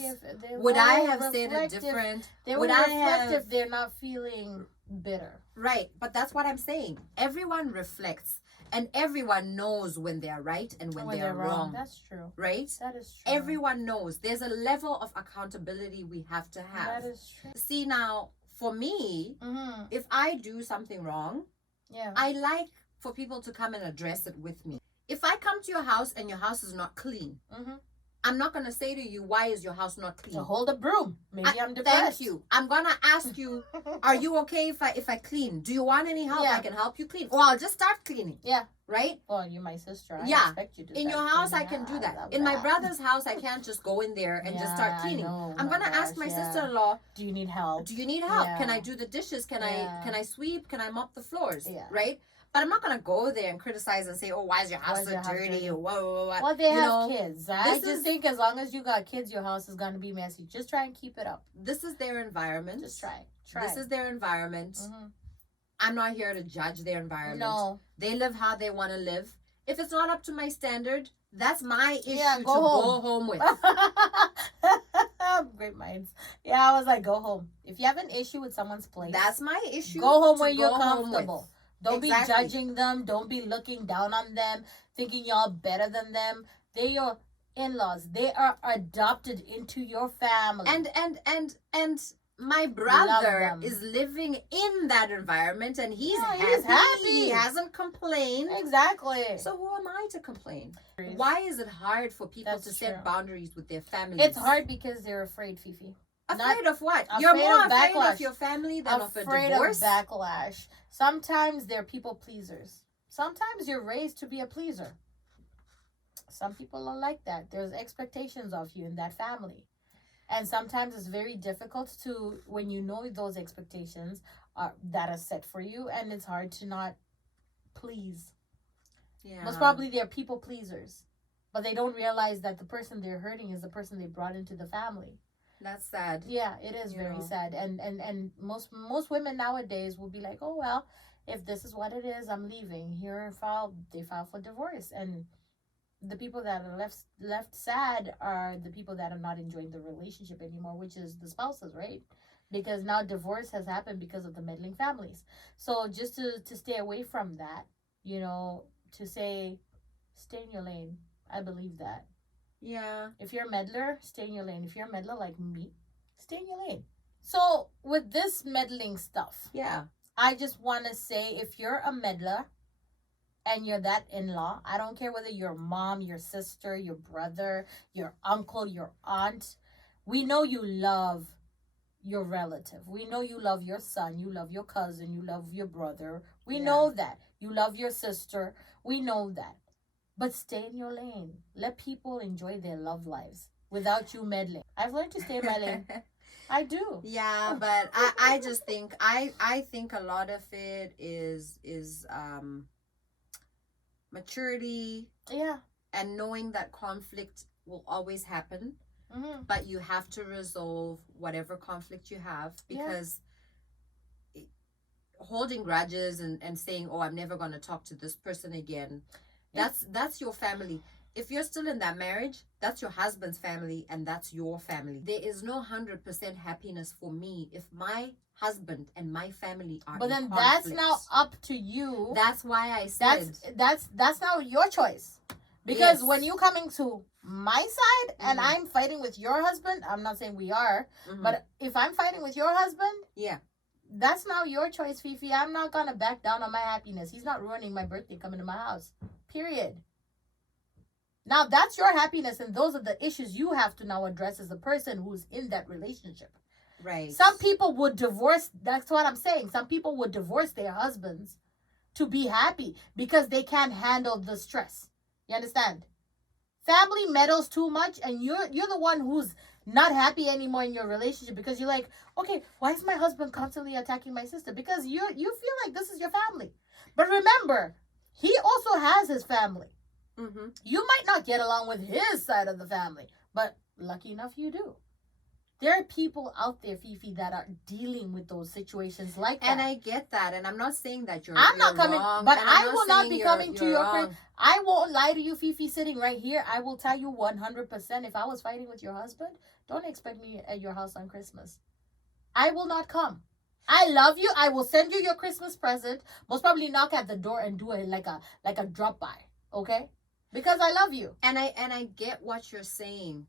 would I have said it different? Would I have if they're not feeling bitter? Right, but that's what I'm saying. Everyone reflects. And everyone knows when they're right and when they're wrong. That's true. Right? That is true. Everyone knows. There's a level of accountability we have to have. That is true. See, now, for me, if I do something wrong, I like for people to come and address it with me. If I come to your house and your house is not clean, I'm not going to say to you, why is your house not clean? So hold a broom. Maybe I'm depressed. Thank you. I'm going to ask you, are you okay if I clean? Do you want any help? I can help you clean. Or I'll just start cleaning. Yeah. Right? Well, you're my sister. I expect you to. In your house, I can do that. In my brother's house, I can't just go in there and just start cleaning. I'm going to ask my sister-in-law, do you need help? Yeah. Can I do the dishes? Can I sweep? Can I mop the floors? Yeah. Right? But I'm not going to go there and criticize and say, oh, why is your house so dirty? Or whoa. Well, they have kids. I just think as long as you got kids, your house is going to be messy. Just try and keep it up. This is their environment. Just try. This is their environment. I'm not here to judge their environment. No. They live how they want to live. If it's not up to my standard, that's my issue to go home with. Great minds. Yeah, I was like, go home. If you have an issue with someone's place, that's my issue. Go home where you're comfortable. Don't be judging them. Don't be looking down on them, thinking y'all better than them. They're your in-laws. They are adopted into your family. And my brother is living in that environment, and he's happy. He hasn't complained. Exactly. So who am I to complain? Why is it hard for people to set boundaries with their families? It's hard because they're afraid, Fifi. Afraid of what? You're more afraid of your family than of a divorce? Afraid of backlash. Sometimes they're people pleasers. Sometimes you're raised to be a pleaser. Some people don't like that. There's expectations of you in that family. And sometimes it's very difficult to, when you know those expectations that are set for you, and it's hard to not please. Yeah. Most probably they're people pleasers. But they don't realize that the person they're hurting is the person they brought into the family. That's sad. Yeah, it is very sad. And most women nowadays will be like, oh, well, if this is what it is, I'm leaving. They file for divorce. And the people that are left sad are the people that are not enjoying the relationship anymore, which is the spouses, right? Because now divorce has happened because of the meddling families. So just to stay away from that, to say, stay in your lane. I believe that. Yeah. If you're a meddler, stay in your lane. If you're a meddler like me, stay in your lane. So with this meddling stuff, yeah, I just want to say, if you're a meddler and you're that in-law, I don't care whether your mom, your sister, your brother, your uncle, your aunt, we know you love your relative. We know you love your son, you love your cousin, you love your brother. We know that. You love your sister. We know that. But stay in your lane. Let people enjoy their love lives without you meddling. I've learned to stay in my lane. I do. Yeah, but I just think I think a lot of it is maturity. Yeah. And knowing that conflict will always happen. Mm-hmm. But you have to resolve whatever conflict you have, because holding grudges and saying, oh, I'm never going to talk to this person again, that's your family. If you're still in that marriage, that's your husband's family and that's your family. There is no 100% happiness for me if my husband and my family are. But in then conflict. that's now up to you. That's why I said that's now your choice. Because when you coming to my side and I'm fighting with your husband, I'm not saying we are, but if I'm fighting with your husband, that's now your choice, Fifi. I'm not gonna back down on my happiness. He's not ruining my birthday coming to my house. Period. Now that's your happiness, and those are the issues you have to now address as a person who's in that relationship. Right. Some people would divorce. That's what I'm saying. Some people would divorce their husbands to be happy because they can't handle the stress. You understand? Family meddles too much, and you're the one who's not happy anymore in your relationship because you're like, okay, why is my husband constantly attacking my sister? Because you feel like this is your family. But remember, he also has his family. Mm-hmm. You might not get along with his side of the family, but lucky enough you do. There are people out there, Fifi, that are dealing with those situations like that. And I get that. And I'm not saying that you're not coming, wrong, but I will not be coming to your wrong. I won't lie to you, Fifi, sitting right here. I will tell you 100%. If I was fighting with your husband, don't expect me at your house on Christmas. I will not come. I love you. I will send you your Christmas present. Most probably knock at the door and do it like a drop by. Okay? Because I love you. And I get what you're saying.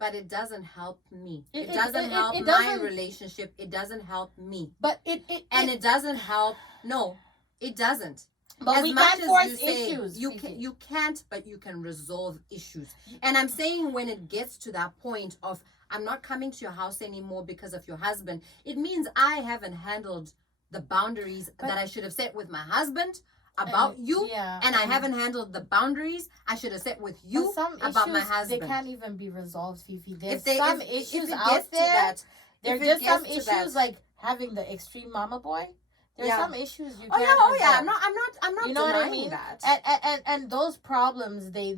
But it doesn't help me. It doesn't help my relationship. It doesn't help me. But it doesn't help. No, it doesn't. But we can't force issues. You can't, but you can resolve issues. And I'm saying when it gets to that point of I'm not coming to your house anymore because of your husband, it means I haven't handled the boundaries that I should have set with my husband about you, and I haven't handled the boundaries I should have set with you about my husband. They can't even be resolved, Fifi. There's some issues out there. There's just some issues like having the extreme mama boy. There's some issues you can't resolve. I'm not you know denying what I mean? that. And those problems, they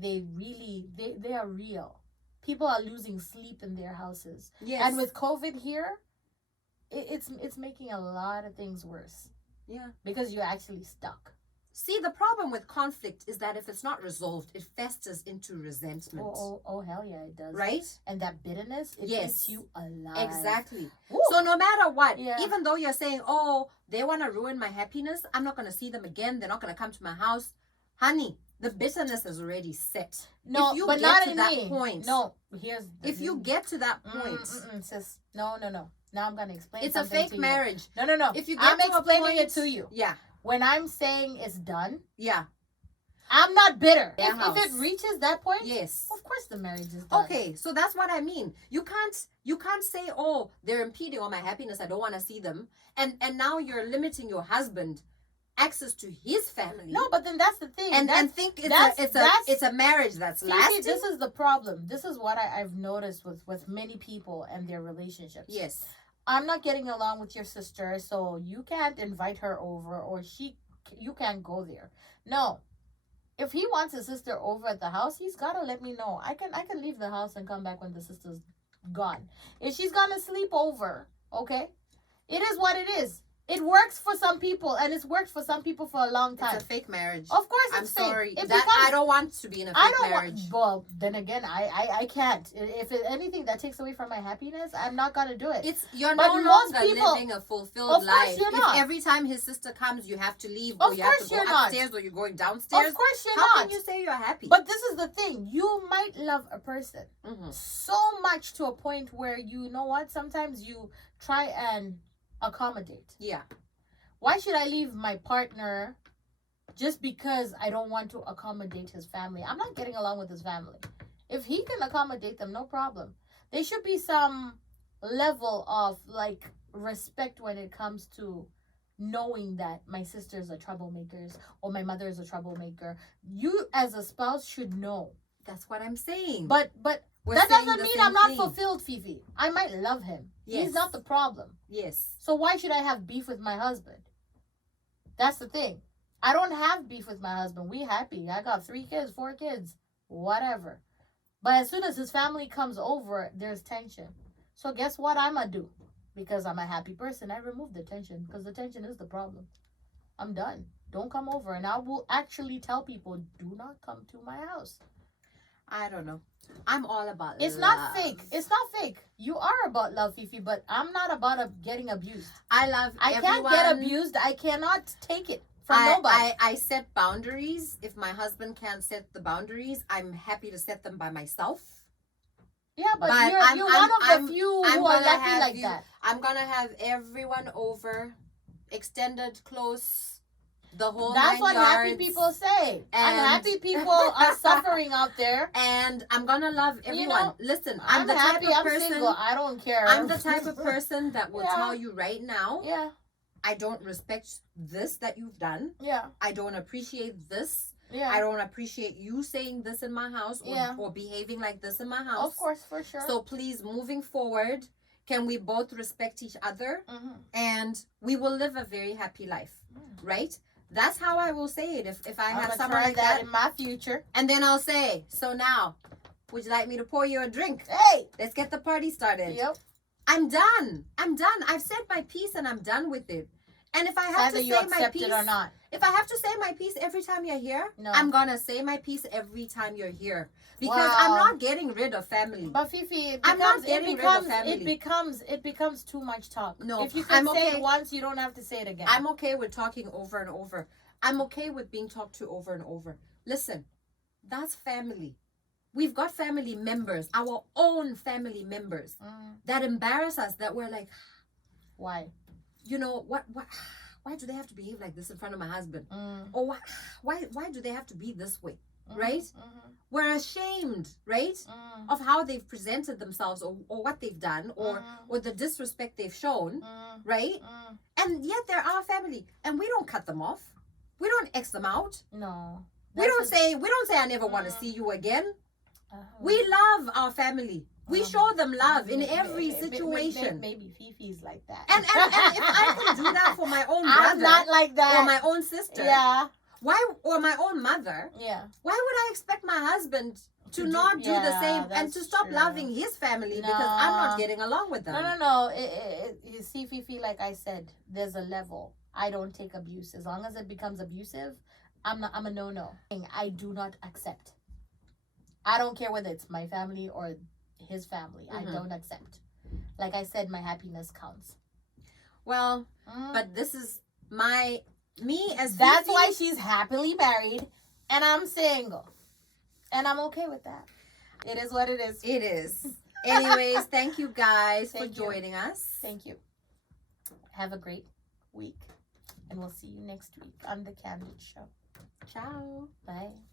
are real. People are losing sleep in their houses. Yes. And with COVID here, it's making a lot of things worse. Yeah. Because you're actually stuck. See, the problem with conflict is that if it's not resolved, it festers into resentment. Oh, hell yeah, it does. Right? And that bitterness, it keeps you alive. Exactly. Woo. So no matter what, even though you're saying, oh, they want to ruin my happiness, I'm not going to see them again, they're not going to come to my house. Honey, the bitterness is already set. No, if you but get not to in that me. point. No, if you get to that point. Sis, no. Now I'm going to explain it's something. It's a fake marriage. No. If you get I'm to explaining a point, it to you. Yeah. When I'm saying it's done. Yeah. I'm not bitter. If it reaches that point, yes, of course the marriage is done. Okay, so that's what I mean. You can't say, oh, they're impeding on my happiness, I don't want to see them, and now you're limiting your husband access to his family. No, but then that's the thing. And think it's a marriage that's lasting. This is the problem. This is what I've noticed with many people and their relationships. Yes. I'm not getting along with your sister, so you can't invite her over, or you can't go there. No. If he wants his sister over at the house, he's gotta let me know. I can leave the house and come back when the sister's gone. If she's gonna sleep over, okay? It is what it is. It works for some people, and it's worked for some people for a long time. It's a fake marriage. Of course, I'm sorry. Fake. I don't want to be in a fake marriage. Well, then again, I can't. If anything that takes away from my happiness, I'm not gonna do it. You're no longer living a fulfilled life. You're not. If every time his sister comes, you have to leave, or you have to go upstairs, or you're going downstairs. Of course, you're not. How can you say you're happy? But this is the thing: you might love a person so much to a point where you know what? Sometimes you try and accommodate. Yeah. Why should I leave my partner just because I don't want to accommodate his family? I'm not getting along with his family. If he can accommodate them, no problem. There should be some level of like respect when it comes to knowing that my sister's a troublemaker or my mother is a troublemaker. You as a spouse should know. That's what I'm saying. But that doesn't mean I'm not fulfilled, Fifi. I might love him. Yes. He's not the problem. Yes. So why should I have beef with my husband? That's the thing. I don't have beef with my husband. We happy. I got 3 kids, 4 kids, whatever. But as soon as his family comes over, there's tension. So guess what I'm going to do? Because I'm a happy person, I remove the tension. Because the tension is the problem. I'm done. Don't come over. And I will actually tell people, do not come to my house. I don't know. I'm all about It's not fake. It's not fake. You are about love, Fifi, but I'm not about getting abused. I love everyone. I can't get abused. I cannot take it from nobody. I set boundaries. If my husband can't set the boundaries, I'm happy to set them by myself. Yeah, but you're one of the few who are lucky like that. I'm going to have everyone over, extended, close, the whole That's what yards. Happy people say. And happy people are suffering out there. And I'm gonna love everyone. You know, listen, I'm the happy, type of person. I'm single. I don't care. I'm the type of person that will tell you right now. Yeah. I don't respect this that you've done. Yeah. I don't appreciate this. Yeah. I don't appreciate you saying this in my house or behaving like this in my house. Of course, for sure. So please, moving forward, can we both respect each other? And we will live a very happy life, right? That's how I will say it. If I have someone like that in my future, and then I'll say, so now, would you like me to pour you a drink? Hey, let's get the party started. Yep. I'm done. I've said my piece and I'm done with it. And if I have to say my piece or not, if I have to say my piece every time you're here, I'm gonna say my piece every time you're here because I'm not getting rid of family. But Fifi, I'm not getting rid of family. It becomes too much talk. No, if you can say it once, you don't have to say it again. I'm okay with talking over and over. I'm okay with being talked to over and over. Listen, that's family. We've got family members, our own family members, that embarrass us. That we're like, why? You know what? Why do they have to behave like this in front of my husband? Or why do they have to be this way? Right? We're ashamed, right? Of how they've presented themselves or what they've done or the disrespect they've shown, right? And yet they're our family and we don't cut them off. We don't X them out. No. We don't say I never want to see you again. We love our family. We show them love in every situation. Maybe Fifi's like that. And if I can do that for my own brother, I'm not like that. Or my own sister, or my own mother, why would I expect my husband to not do the same and to stop loving his family because I'm not getting along with them? No. You see, Fifi, like I said, there's a level. I don't take abuse. As long as it becomes abusive, I'm a no. I do not accept. I don't care whether it's my family or his family. I don't accept. Like I said, my happiness counts. Well, but this is me as That's Fifi. why she's happily married and I'm single. And I'm okay with that. It is what it is. It is. Anyways, thank you guys for joining us. Thank you. Have a great week. And we'll see you next week on The Candid Show. Ciao. Bye.